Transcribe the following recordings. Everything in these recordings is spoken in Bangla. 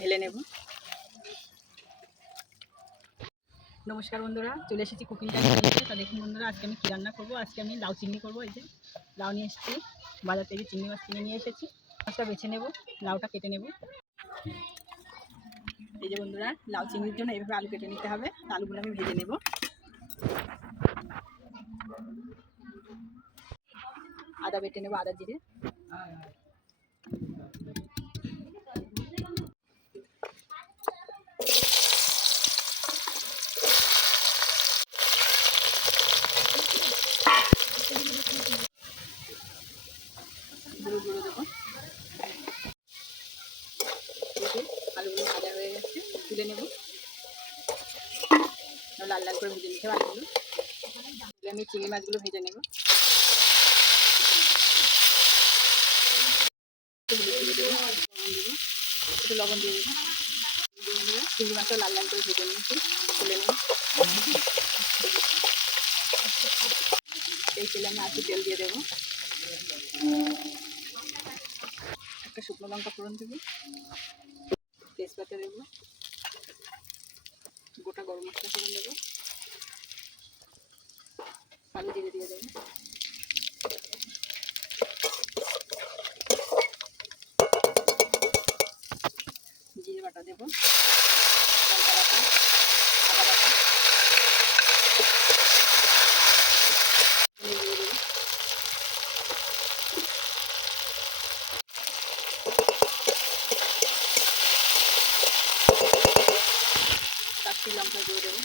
ঢেলে নেব। নমস্কার বন্ধুরা, চলে এসেছি কুকিং টাইমে। তা দেখুন বন্ধুরা, আজকে আমি কী রান্না করবো। আজকে আমি লাউ চিংড়ি করবো। এই যে লাউ নিয়ে এসেছি, বাজার থেকে চিংড়ি মাছ কিনে নিয়ে এসেছি। মাছটা বেছে নেব, লাউটা কেটে নেব। এই যে বন্ধুরা, লাউ চিংড়ির জন্য এইভাবে আলু কেটে নিতে হবে। আলুগুলো আমি ভেজে নেব। আদা বেটে নেব, আদা জিরে। গুঁড়ো গুঁড়ো দেবো। আলুগুলো ভাজা হয়ে গেছে, তুলে নেব। লাল লাল করে ভেজে নিতে হবে আলুগুলো। আমি চিংড়ি মাছগুলো ভেজে নেব। একটু লবণ দিয়ে দেবো। চিংড়ি মাছটা লাল লাল করে ভেজে নিয়েছি, তুলে নেব। এই তেলে আমি একটু তেল দিয়ে দেবো। একটা শুকনো লঙ্কা ফোড়ন দেবো, তেজপাতা দেবো, গোটা গরম মশলা ফোড়ন দেবো, কালো জিরে দিয়ে দেবো, জিরে বাটা দেবো, লঙ্কা বাটা, আদা বাটা দিয়ে দেবো। কাশ্মীরি লঙ্কা দিয়ে দেবো,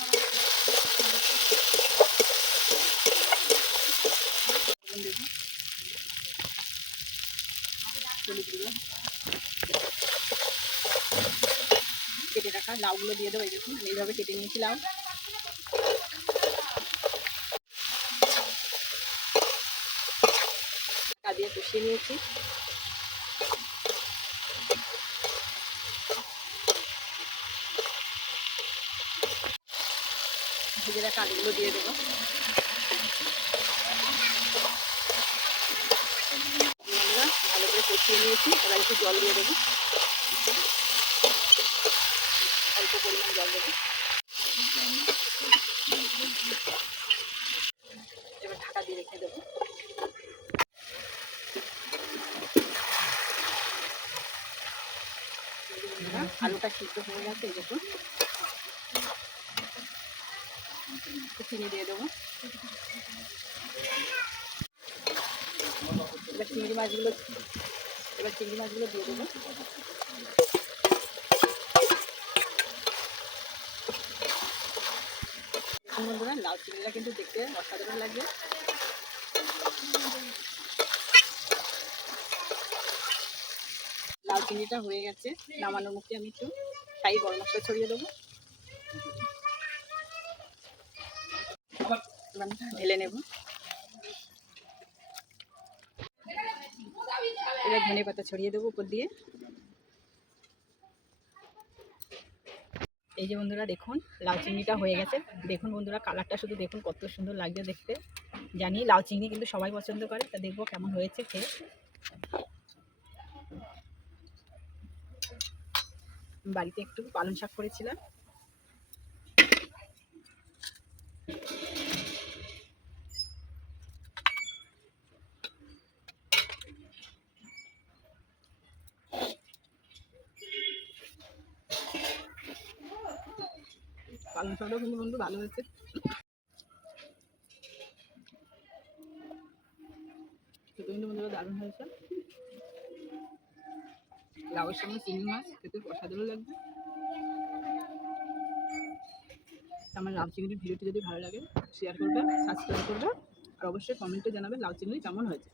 দেবো হলুদ গুঁড়ো, কেটে রাখা লাউগুলো দিয়ে দেবো। এই দেখুন আমি এইভাবে কেটে নিয়েছি লাউ। দিয়ে কষিয়ে নিয়েছি। ভেজে রাখা আলুগুলো দিয়ে দেবো। ভালো করে কষিয়ে নিয়েছি, এবার একটু জল দিয়ে দেবো, অল্প পরিমাণ জল দেবো। এবার ঢাকা দিয়ে রেখে দেবো। আলুটা সিদ্ধ হয়ে গেছে, দেখুন। চিনি দিয়ে দেবো। এবার চিংড়ি মাছগুলো দিয়ে দেবো। বন্ধুরা, লাউ চিংড়িটা কিন্তু দেখতে অসাধারণ লাগবে। লাউ চিংড়িটা হয়ে গেছে, নামানোর মুখে আমি একটু শাহি গরম মশলা ছড়িয়ে দেবো। ঢেলে নেব। এবার ধনে পাতা ছড়িয়ে দেবো উপর দিয়ে। এই যে বন্ধুরা দেখুন, লাউ চিংড়িটা হয়ে গেছে। দেখুন বন্ধুরা, কালারটা শুধু দেখুন কত সুন্দর লাগছে দেখতে। জানি লাউ চিংড়ি কিন্তু সবাই পছন্দ করে। তা দেখবো কেমন হয়েছে খেয়ে। বাড়িতে একটু পালং শাক করেছিলাম। পালং শাকটাও কিন্তু বন্ধু ভালো হয়েছে। খেতে কিন্তু বন্ধুরা দারুণ হয়েছে। লাউয়ের সঙ্গে চিংড়ি মাছ খেতে অসাধারণ লাগবে। আমার লাউ চিংড়ির ভিডিওটি যদি ভালো লাগে শেয়ার করবে, সাবস্ক্রাইব করবে, আর অবশ্যই কমেন্টে জানাবে লাউ চিংড়ি কেমন হয়েছে।